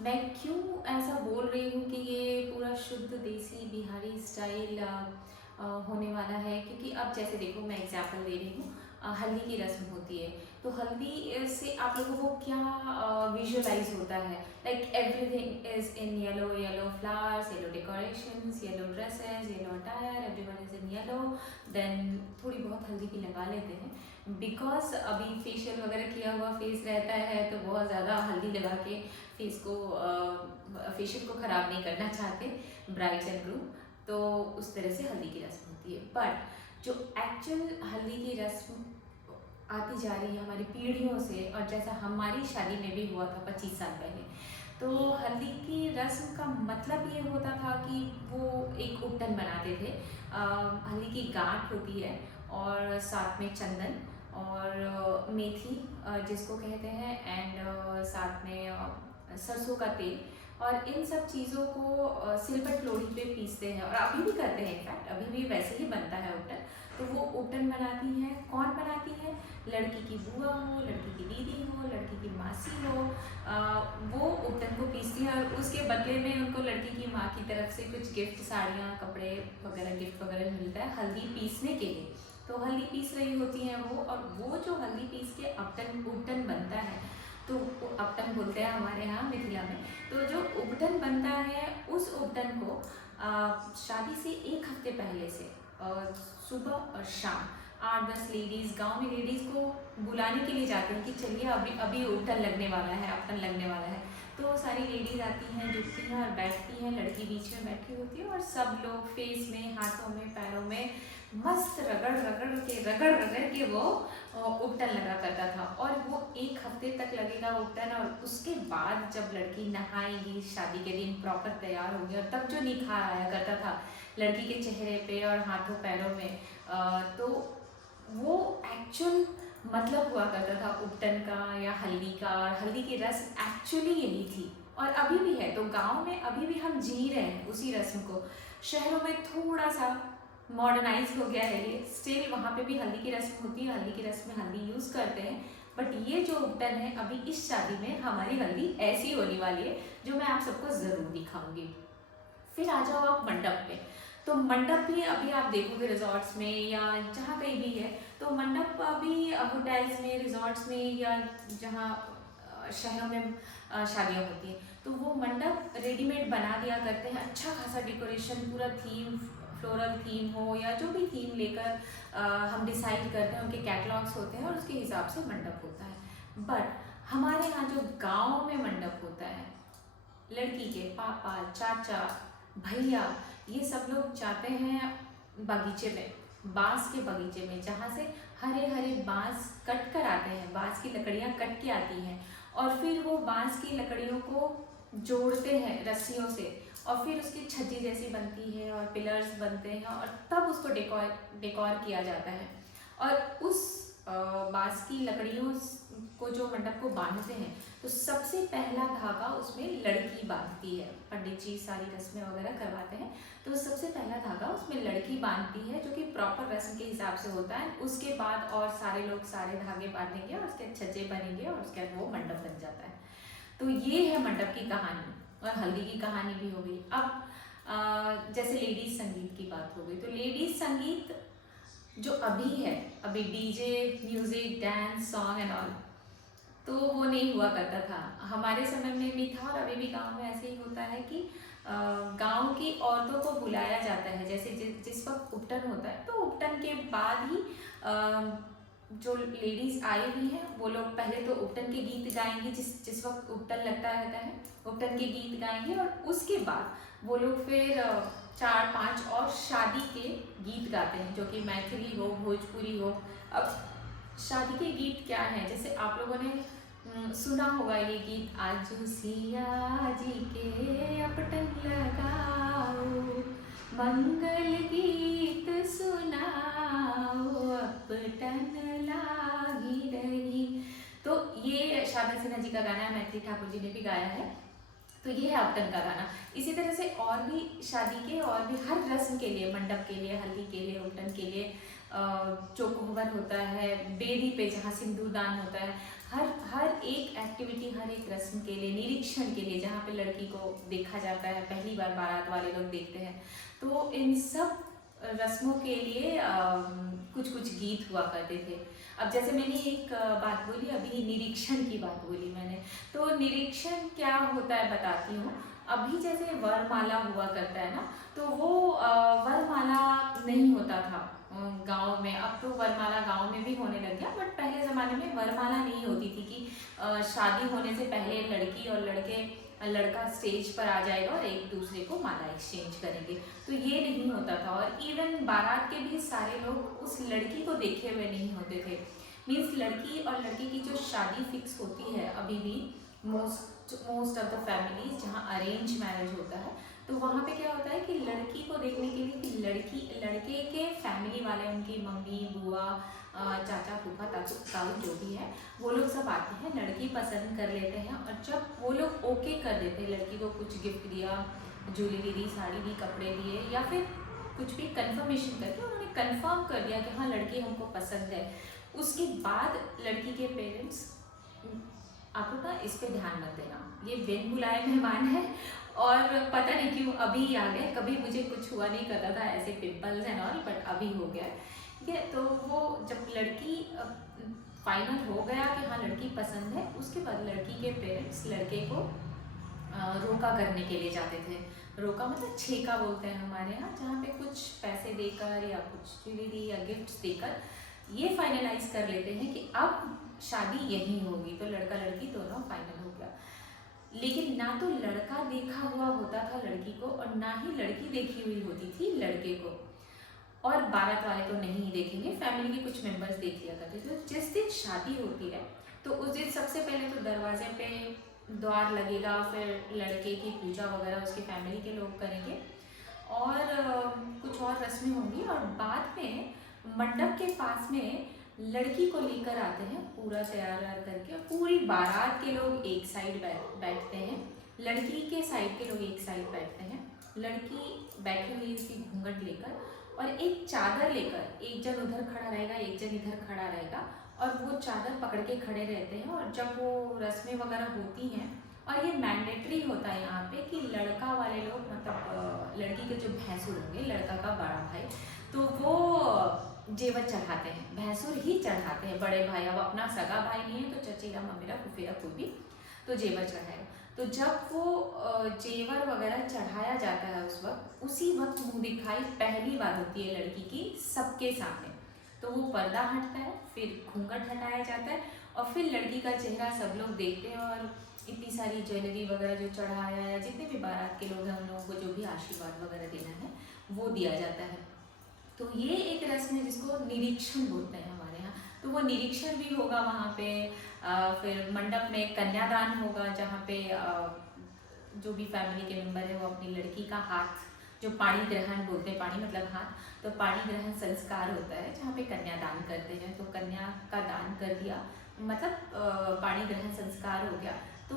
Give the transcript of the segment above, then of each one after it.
मैं क्यों ऐसा बोल रही हूँ कि ये पूरा शुद्ध देसी बिहारी स्टाइल होने वाला है, क्योंकि अब जैसे देखो मैं एग्जांपल दे रही हूँ। हल्दी की रस्म होती है, तो हल्दी से आप लोगों को क्या विजुअलाइज होता है? Like everything is in yellow, yellow flowers, yellow decorations, yellow dresses, yellow attire, everyone is in yellow. Then थोड़ी बहुत हल्दी भी लगा लेते हैं बिकॉज अभी फेशियल वगैरह किया हुआ फेस रहता है, तो बहुत ज़्यादा हल्दी लगा के फेस को फेशियल को ख़राब नहीं करना चाहते ब्राइड्स एंड ग्रूम। तो उस तरह से हल्दी की रस्म होती है। बट जो एक्चुअल हल्दी की रस्म आती जा रही है हमारी पीढ़ियों से, और जैसा हमारी शादी में भी हुआ था 25 साल पहले, तो हल्दी की रस्म का मतलब ये होता था कि वो एक उपटन बनाते थे। हल्दी की गांठ होती है और साथ में चंदन और मेथी जिसको कहते हैं, एंड साथ में सरसों का तेल, और इन सब चीज़ों को सिलबट लोढ़ी पे पीसते हैं, और अभी भी करते हैं। इनफैक्ट अभी भी वैसे ही बनता है उपटन। तो वो उपटन बनाती है, कौन बनाती है? लड़की की बुआ हो, लड़की की दीदी हो, लड़की की मासी हो, वो उपटन को पीसती है, और उसके बदले में उनको लड़की की माँ की तरफ से कुछ गिफ्ट, साड़ियाँ, कपड़े वगैरह गिफ्ट वगैरह मिलता है हल्दी पीसने के लिए। तो हल्दी पीस रही होती हैं वो, और वो जो हल्दी पीस के अपटन उपटन बनता है, तो अपटन बोलते हैं हमारे यहाँ मिथिला में। तो जो उपटन बनता है, उस उपटन को शादी से एक हफ्ते पहले से सुबह और शाम 8-10 लेडीज़, गांव में लेडीज़ को बुलाने के लिए जाते हैं कि चलिए अभी अभी उपटन लगने वाला है, अपटन लगने वाला है। तो सारी लेडीज़ आती हैं, जुटती हैं और बैठती हैं, लड़की बीच में बैठी होती है, और सब लोग फेस में, हाथों में, पैरों में मस्त रगड़ रगड़ के वो उपटन लगा करता था। और वो एक हफ्ते तक लगेगा उपटन, और उसके बाद जब लड़की नहाएगी शादी के दिन, प्रॉपर तैयार होगी, और तब जो निखार आया करता था लड़की के चेहरे पे और हाथों पैरों में, तो वो एक्चुअल मतलब हुआ करता था उपटन का या हल्दी का। और हल्दी की रस्म एक्चुअली यही थी, और अभी भी है। तो गांव में अभी भी हम जी रहे हैं उसी रस्म को। शहरों में थोड़ा सा मॉडर्नाइज हो गया है ये, स्टिल वहाँ पे भी हल्दी की रस्म होती है, हल्दी की रस्म में हल्दी यूज़ करते हैं। बट ये जो उपटन है अभी इस शादी में, हमारी हल्दी ऐसी होने वाली है जो मैं आप सबको ज़रूर दिखाऊंगी। फिर आ जाओ आप मंडप पे। तो मंडप भी अभी आप देखोगे रिजॉर्ट्स में या जहाँ कहीं भी है, तो मंडप अभी होटल्स में, रिजॉर्ट्स में, या जहाँ शहरों में शादियाँ होती हैं, तो वो मंडप रेडीमेड बना दिया करते हैं। अच्छा खासा डेकोरेशन, पूरा थीम, फ्लोरल थीम हो या जो भी थीम लेकर हम डिसाइड करते हैं, उनके कैटलॉग्स होते हैं और उसके हिसाब से मंडप होता है। बट हमारे यहाँ जो गाँव में मंडप होता है, लड़की के पापा, चाचा, भैया, ये सब लोग जाते हैं बगीचे में, बांस के बगीचे में, जहाँ से हरे हरे बांस कट कर आते हैं, बांस की लकड़ियाँ कट के आती हैं, और फिर वो बांस की लकड़ियों को जोड़ते हैं रस्सियों से, और फिर उसकी छज्जी जैसी बनती है और पिलर्स बनते हैं, और तब उसको डेकोर किया जाता है। और उस बांस की लकड़ियों को जो मंडप को बांधते हैं, तो सबसे पहला धागा उसमें लड़की बांधती है। पंडित जी सारी रस्में वगैरह करवाते हैं, तो सबसे पहला धागा उसमें लड़की बांधती है, जो कि प्रॉपर रस्म के हिसाब से होता है। उसके बाद और सारे लोग सारे धागे बांधेंगे, और उसके छज्जे बनेंगे, और उसके बाद वो मंडप बन जाता है। तो ये है मंडप की कहानी, और हल्दी की कहानी भी हो गई। अब जैसे लेडीज संगीत की बात हो गई, तो लेडीज संगीत जो अभी है, अभी DJ music, dance, song and all, तो वो नहीं हुआ करता था। हमारे समय में भी था, और अभी भी गांव में ऐसे ही होता है कि गांव की औरतों को बुलाया जाता है। जैसे जिस वक्त उपटन होता है, तो उपटन के बाद ही जो लेडीज आई हुई हैं, वो लोग पहले तो उपटन के गीत गाएंगी, जिस वक्त उपटन लगता रहता है, उपटन के गीत गाएंगे, और उसके बाद वो लोग फिर 4-5 और शादी के गीत गाते हैं, जो कि मैथिली हो, भोजपुरी हो। अब शादी के गीत क्या हैं, जैसे आप लोगों ने सुना होगा ये गीत, आजू सिया जी के अपटन लगाओ, मंगल गीत सुनाओ, अपटन लागी रही। तो ये शारदा सिन्हा जी का गाना है, मैथिली ठाकुर जी ने भी गाया है। तो ये है अपटन का गाना। इसी तरह से और भी शादी के, और भी हर रस्म के लिए, मंडप के लिए, हल्दी के लिए, उपटन के लिए, चौकोबर होता है, बेदी पे जहाँ सिंदूरदान होता है, हर हर एक एक्टिविटी, हर एक रस्म के लिए, निरीक्षण के लिए, जहाँ पे लड़की को देखा जाता है, पहली बार बारात वाले लोग देखते हैं, तो इन सब रस्मों के लिए कुछ कुछ गीत हुआ करते थे। अब जैसे मैंने एक बात बोली अभी, निरीक्षण की बात बोली मैंने, तो निरीक्षण क्या होता है बताती हूँ। अभी जैसे वरमाला हुआ करता है ना, तो वो वरमाला नहीं होता था गांव में। अब तो वरमाला गांव में भी होने लग गया, बट पहले ज़माने में वरमाला नहीं होती थी कि शादी होने से पहले लड़की और लड़का स्टेज पर आ जाएगा और एक दूसरे को माला एक्सचेंज करेंगे, तो ये नहीं होता था। और इवन बारात के भी सारे लोग उस लड़की को देखे हुए नहीं होते थे। मीन्स लड़की और लड़के की जो शादी फिक्स होती है अभी भी, मोस्ट ऑफ द फैमिलीज जहाँ अरेंज मैरिज होता है, तो वहाँ पे क्या होता है कि लड़की को देखने के लिए कि लड़के के फैमिली वाले, उनकी मम्मी, बुआ, चाचा, फूफा, ताऊ जो भी है, वो लोग सब आते हैं, लड़की पसंद कर लेते हैं। और जब वो लोग ओके कर देते हैं, लड़की को कुछ गिफ्ट दिया, ज्वेलरी दी, साड़ी दी, कपड़े दिए, या फिर कुछ भी कंफर्मेशन करके उन्होंने कंफर्म कर दिया कि हाँ लड़की हमको पसंद है, उसके बाद लड़की के पेरेंट्स, आप लोग ना इस पे ध्यान मत देना, ये बिन बुलाए मेहमान है, और पता नहीं क्यों अभी आ गए, कभी मुझे कुछ हुआ नहीं करता था ऐसे पिंपल्स एंड ऑल, बट अभी हो गया है, ठीक है। तो वो जब लड़की फाइनल हो गया कि हाँ लड़की पसंद है, उसके बाद लड़की के पेरेंट्स लड़के को रोका करने के लिए जाते थे। रोका मतलब छेका बोलते हैं हमारे यहाँ, जहाँ पे कुछ पैसे देकर या कुछ ज्वेलरी या गिफ्ट्स देकर ये फाइनलाइज कर लेते हैं कि अब शादी यहीं होगी, तो लड़का लड़की दोनों फाइनल हो गया। लेकिन ना तो लड़का देखा हुआ होता था लड़की को, और ना ही लड़की देखी हुई होती थी लड़के को। और बारात वाले तो नहीं देखेंगे, फैमिली के कुछ मेंबर्स देख लिया करते थे। तो जिस दिन शादी होती है, तो उस दिन सबसे पहले तो दरवाजे पे द्वार लगेगा, फिर लड़के की पूजा वगैरह उसकी फैमिली के लोग करेंगे, और कुछ और रस्में होंगी। और बाद में मंडप के पास में लड़की को लेकर आते हैं, पूरा तैयार करके, पूरी बारात के लोग एक साइड बैठते हैं, लड़की के साइड के लोग एक साइड बैठते हैं, लड़की बैठी हुई उसकी घूंघट लेकर, और एक चादर लेकर, एक जन उधर खड़ा रहेगा, एक जन इधर खड़ा रहेगा, और वो चादर पकड़ के खड़े रहते हैं। और जब वो रस्में वगैरह होती हैं, और ये मैंडेटरी होता है यहाँ पे कि लड़का वाले लोग, मतलब लड़की के जो भैंसुर होंगे, लड़का का बड़ा भाई, तो वो जेवर चढ़ाते हैं, भैंसुर ही चढ़ाते हैं, बड़े भाई। अब अपना सगा भाई नहीं है तो चचेरा, मम्मीरा, फुफेरा, कोई भी तो जेवर चढ़ाएगा। तो जब वो जेवर वगैरह चढ़ाया जाता है, उसी वक्त मुंह दिखाई पहली बार होती है लड़की की सबके सामने। तो वो पर्दा हटता है, फिर घूंघट हटाया जाता है, और फिर लड़की का चेहरा सब लोग देखते हैं, और इतनी सारी ज्वेलरी वगैरह जो चढ़ाया है, जितने भी बारात के लोग हैं उन लोगों को जो भी आशीर्वाद वगैरह देना है वो दिया जाता है। तो ये एक रस्म है जिसको निरीक्षण बोलते हैं हमारे यहाँ। तो वो निरीक्षण भी होगा वहाँ पे। फिर मंडप में कन्यादान होगा, जहाँ पे जो भी फैमिली के मेंबर है वो अपनी लड़की का हाथ, जो पाणी ग्रहण बोलते हैं, पाणी मतलब हाथ, तो पाणी ग्रहण संस्कार होता है जहाँ पे कन्यादान करते हैं। तो कन्या का दान कर दिया, मतलब पाणी ग्रहण संस्कार हो गया। तो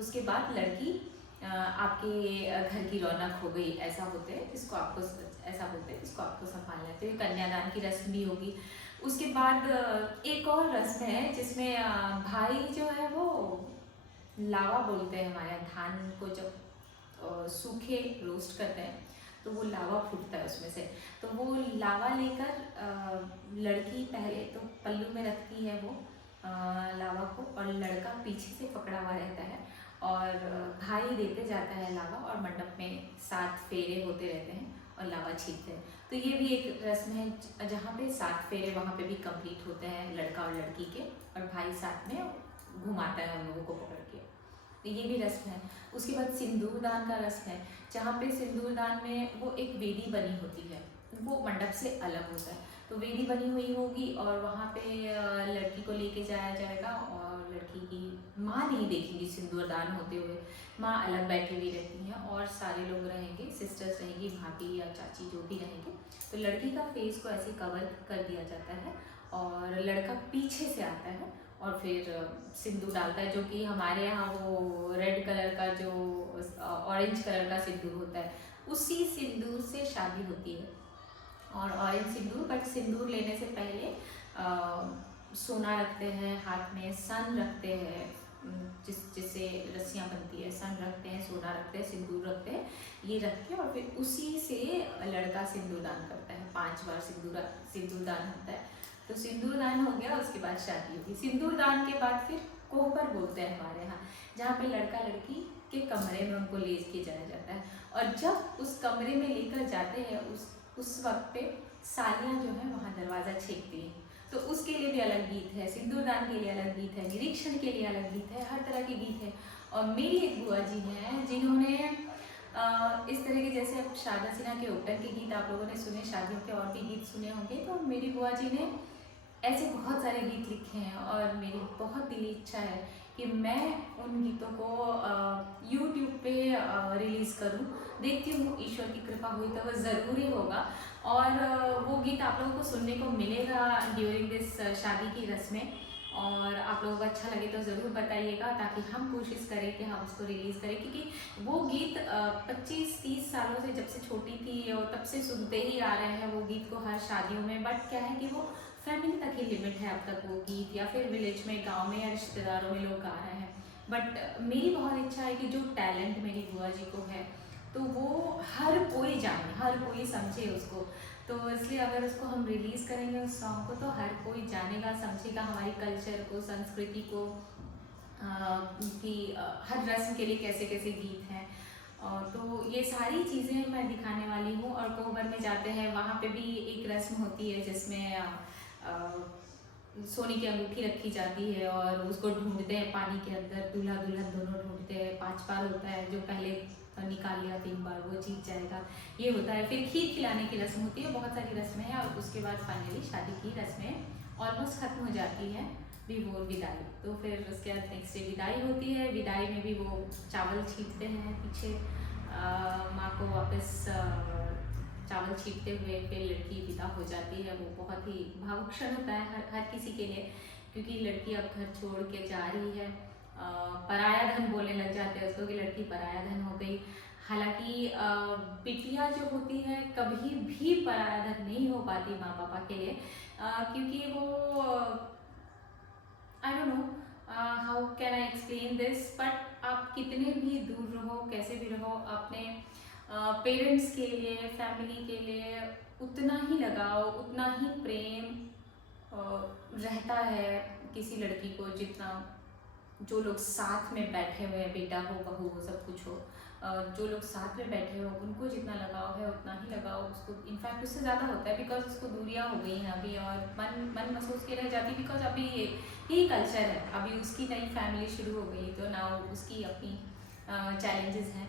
उसके बाद लड़की आपके घर की रौनक हो गई, ऐसा होते हैं जिसको आपको, ऐसा बोलते हैं जिसको आपको संभालना है। तो ये कन्यादान की रस्म भी होगी। उसके बाद एक और रस्म है जिसमें भाई जो है वो लावा बोलते हैं हमारे यहाँ, धान को जब सूखे रोस्ट करते हैं तो वो लावा फूटता है उसमें से। तो वो लावा लेकर लड़की पहले तो पल्लू में रखती है वो लावा को, और लड़का पीछे से पकड़ा हुआ रहता है, और भाई देते जाता है लावा, और मंडप में 7 फेरे होते रहते हैं और लावा छीनते हैं। तो ये भी एक रस्म है जहाँ पे 7 फेरे वहाँ पे भी कंप्लीट होते हैं लड़का और लड़की के, और भाई साथ में घुमाता है उन लोगों को पकड़ के। तो ये भी रस्म है। उसके बाद सिंदूरदान का रस्म है, जहाँ पे सिंदूरदान में वो एक वेदी बनी होती है, वो मंडप से अलग होता है। तो वेदी बनी हुई होगी, और वहाँ पे लड़की को लेके जाया जाएगा, और लड़की की माँ नहीं देखेंगी सिंदूरदान होते हुए, माँ अलग बैठी हुई रहती हैं, और सारे लोग रहेंगे, सिस्टर्स रहेंगी, भाभी या चाची जो भी रहेंगे। तो लड़की का फेस को ऐसे कवर कर दिया जाता है, और लड़का पीछे से आता है और फिर सिंदूर डालता है, जो कि हमारे यहाँ वो रेड कलर का, जो ऑरेंज कलर का सिंदूर होता है, उसी सिंदूर से शादी होती है। और ऑरेंज सिंदूर, बट सिंदूर लेने से पहले सोना रखते हैं, हाथ में सन रखते हैं, जिससे रस्सियाँ बनती है, सन रखते हैं, सोना रखते हैं, सिंदूर रखते हैं, ये रख के और फिर उसी से लड़का सिंदूर दान करता है। 5 बार सिंदूर दान होता है। तो सिंदूर दान हो गया, उसके बाद शादी होगी। सिंदूर दान के बाद फिर कोहबर बोलते हैं हमारे यहाँ, जहाँ पे लड़का लड़की के कमरे में उनको ले के जाया जाता है। और जब उस कमरे में लेकर जाते हैं, उस वक्त पे सालियाँ जो है वहाँ दरवाज़ा छेकती हैं। तो उसके लिए भी अलग गीत है, सिंदूरदान के लिए अलग गीत है, निरीक्षण के लिए अलग गीत है, हर तरह के गीत है। और मेरी एक बुआ जी हैं जिन्होंने इस तरह के, जैसे अब शारदा सिन्हा के ओपन के गीत आप लोगों ने सुने, शादियों के और भी गीत सुने होंगे, तो मेरी बुआ जी ने ऐसे बहुत सारे गीत लिखे हैं। और मेरी बहुत दिली इच्छा है कि मैं उन गीतों को YouTube पे रिलीज़ करूं। देखती हूँ, ईश्वर की कृपा हुई तो वो ज़रूर ही होगा। और वो गीत आप लोगों को सुनने को मिलेगा ड्यूरिंग दिस शादी की रस्में। और आप लोगों को अच्छा लगे तो ज़रूर बताइएगा, ताकि हम कोशिश करें कि हम उसको रिलीज़ करें। क्योंकि वो गीत 25-30 सालों से, जब से छोटी थी और तब से सुनते ही आ रहे हैं वो गीत को हर शादियों में। बट क्या है कि वो फैमिली तक ही लिमिट है अब तक वो गीत, या फिर विलेज में, गांव में या रिश्तेदारों में लोग गा रहे हैं। बट मेरी बहुत इच्छा है कि जो टैलेंट मेरी बुआ जी को है, तो वो हर कोई जाने, हर कोई समझे उसको। तो इसलिए अगर उसको हम रिलीज़ करेंगे उस सॉन्ग को, तो हर कोई जानेगा, समझेगा हमारी कल्चर को, संस्कृति को, कि हर रस्म के लिए कैसे कैसे गीत हैं। तो ये सारी चीज़ें मैं दिखाने वाली हूँ। और कोहबर में जाते हैं, वहाँ पे भी एक रस्म होती है जिसमें सोने की अंगूठी रखी जाती है और उसको ढूंढते हैं पानी के अंदर, दूल्हा दुल्हन दोनों ढूंढते हैं। 5 बार होता है, जो पहले निकाल लिया 3 बार वो जीत जाएगा, ये होता है। फिर खीर खिलाने की रस्म होती है, बहुत सारी रस्में हैं। और उसके बाद फाइनली शादी की रस्में ऑलमोस्ट खत्म हो जाती हैं, बिफोर विदाई। तो फिर उसके बाद नेक्स्ट डे विदाई होती है। विदाई में भी वो चावल छींटते हैं पीछे, माँ को वापस चावल छींटते हुए फिर लड़की विदा हो जाती है। वो बहुत ही भावुक क्षण होता है हर किसी के लिए, क्योंकि लड़की अब घर छोड़ के जा रही है। पराया धन बोलने लग जाते हैं उसको, कि लड़की पराया धन हो गई। हालांकि बिटिया जो होती है कभी भी पराया धन नहीं हो पाती माँ पापा के लिए, क्योंकि वो, I don't know how can I explain this, but आप कितने भी दूर रहो, कैसे भी रहो, अपने पेरेंट्स के लिए, फैमिली के लिए उतना ही लगाव, उतना ही प्रेम रहता है किसी लड़की को, जितना जो लोग साथ में बैठे हुए हैं, बेटा हो बहू हो सब कुछ हो, जो लोग साथ में बैठे हो उनको जितना लगाव है उतना ही लगाव उसको, इनफैक्ट उससे ज़्यादा होता है। बिकॉज उसको दूरियां हो गई हैं अभी, और मन महसूस के रह जाती, बिकॉज अभी यही कल्चर है। अभी उसकी नई फैमिली शुरू हो गई, तो नाउ उसकी अपनी चैलेंजेस हैं।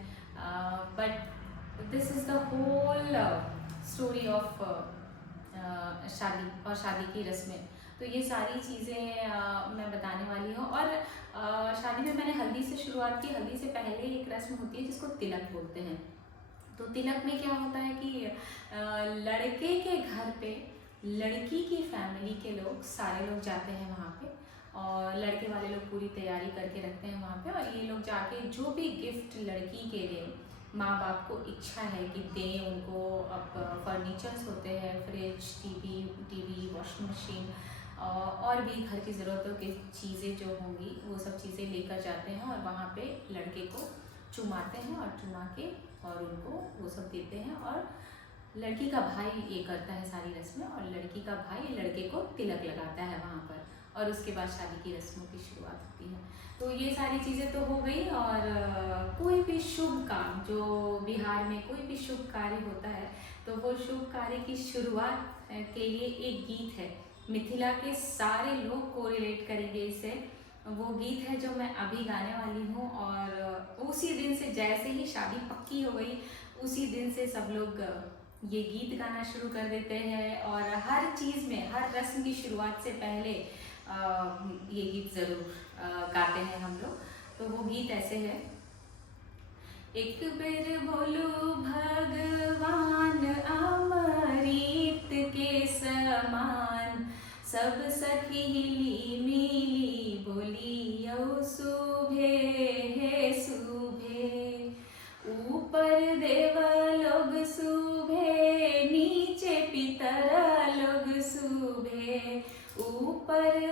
But this is the whole story of shaadi और शादी की रस्में। तो ये सारी चीज़ें मैं बताने वाली हूँ। और शादी में मैंने हल्दी से शुरुआत की। हल्दी से पहले एक रस्म होती है जिसको तिलक बोलते हैं। तो तिलक में क्या होता है कि लड़के के घर पे लड़की की फैमिली के लोग, सारे लोग जाते हैं वहाँ पे, और लड़के वाले लोग पूरी तैयारी करके रखते हैं वहाँ पे। और ये लोग जाके जो भी गिफ्ट लड़की के लिए माँ बाप को इच्छा है कि दें उनको, अब फर्नीचर्स होते हैं, फ्रिज, टीवी, वॉशिंग मशीन, और भी घर की ज़रूरतों की चीज़ें जो होंगी वो सब चीज़ें लेकर जाते हैं। और वहाँ पे लड़के को चुमाते हैं, और चुमा के और उनको वो सब देते हैं। और लड़की का भाई ये करता है सारी रस्में, और लड़की का भाई लड़के को तिलक लगाता है वहाँ पर। और उसके बाद शादी की रस्मों की शुरुआत होती है। तो ये सारी चीज़ें तो हो गई। और कोई भी शुभ काम, जो बिहार में कोई भी शुभ कार्य होता है, तो वो शुभ कार्य की शुरुआत के लिए एक गीत है। मिथिला के सारे लोग कोरिलेट करेंगे इसे। वो गीत है जो मैं अभी गाने वाली हूँ। और उसी दिन से, जैसे ही शादी पक्की हो गई, उसी दिन से सब लोग ये गीत गाना शुरू कर देते हैं। और हर चीज़ में, हर रस्म की शुरुआत से पहले ये गीत ज़रूर गाते हैं हम लोग। तो वो गीत ऐसे है। एक बेर बोलो भगवान अमृत के समान, सब सखी हिली मिली बोलियो शुभे है शुभे। ऊपर देव लोग शुभे, नीचे पितर लोग शुभे। ऊपर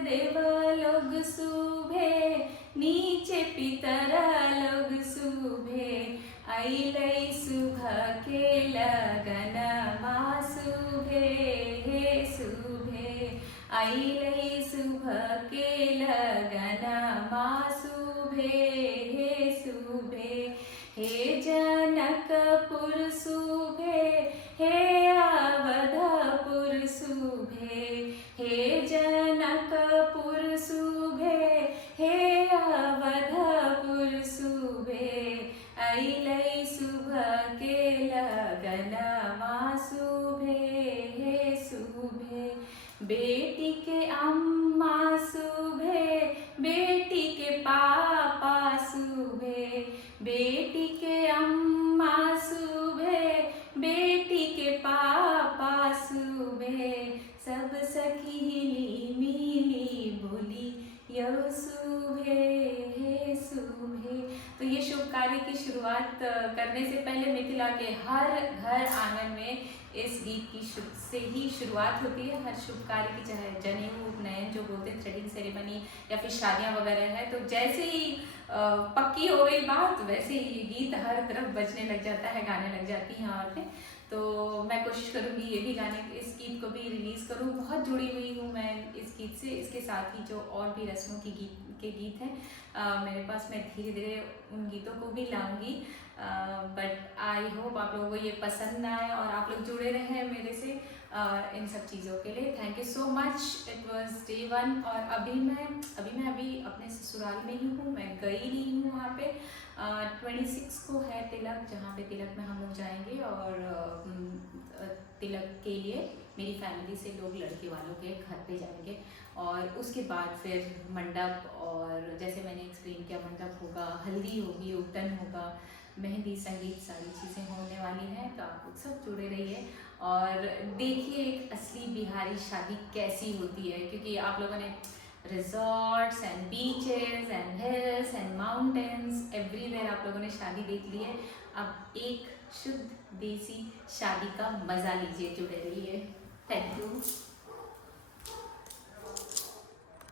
आइलै सुबह के लगन माँ सुभे हे सुभे, आइलै सुबह के लगन माँ सुभे हे सुभे, हे जनकपुर सुभे हे अवधपुर सुभे, हे जनकपुर सुभे हे अवधपुर सुभे, आइलै सुबह के लगन माँ सुभे हे सुभे, बेटी के अम्मा सुभे बेटी के पापा सुभे, बेटी के अम्मा सुभे बेटी के पापा सुभे, सब सखी मिली बोली यो सुभे हे सुभे। तो ये शुभ कार्य की शुरुआत करने से पहले मिथिला के हर घर आंगन में इस गीत की से ही शुरुआत होती है। हर शुभ कार्य की, चाहे जनेऊ, उपनयन जो बोलते हैं, थ्रेडिंग सेरेमनी या फिर शादियां वगैरह है, तो जैसे ही पक्की हो गई बात वैसे ही ये गीत हर तरफ बजने लग जाता है, गाने लग जाती हैं औरतें। तो मैं कोशिश करूँगी ये भी गाने, इस गीत को भी रिलीज़ करूँ। बहुत जुड़ी हुई हूँ मैं इस गीत से। इसके साथ ही जो और भी रस्मों की गीत हैं मेरे पास, मैं धीरे धीरे उन गीतों को भी लाऊंगी। बट आई होप आप लोगों को ये पसंद आए और आप लोग जुड़े रहें मेरे से इन सब चीज़ों के लिए। Thank you so much. It was day 1 और अभी मैं अपने ससुराल में ही हूँ, मैं गई नहीं हूँ वहाँ पे। 26 को है तिलक, जहाँ पे तिलक में हम लोग जाएंगे और तिलक के लिए मेरी फैमिली से लोग लड़के वालों के घर पे जाएंगे और उसके बाद फिर मंडप, और जैसे मैंने एक्सप्लेन किया, मंडप होगा, हल्दी होगी, उपटन होगा, मेहंदी, संगीत, सारी चीज़ें होने वाली हैं। तो आप लोग सब जुड़े रहिए और देखिए एक असली बिहारी शादी कैसी होती है, क्योंकि आप लोगों ने resorts and beaches and hills and mountains everywhere आप लोगों ने शादी देख ली है। अब एक शुद्ध देसी शादी का मज़ा लीजिए, जुड़े रहिए। Thank you.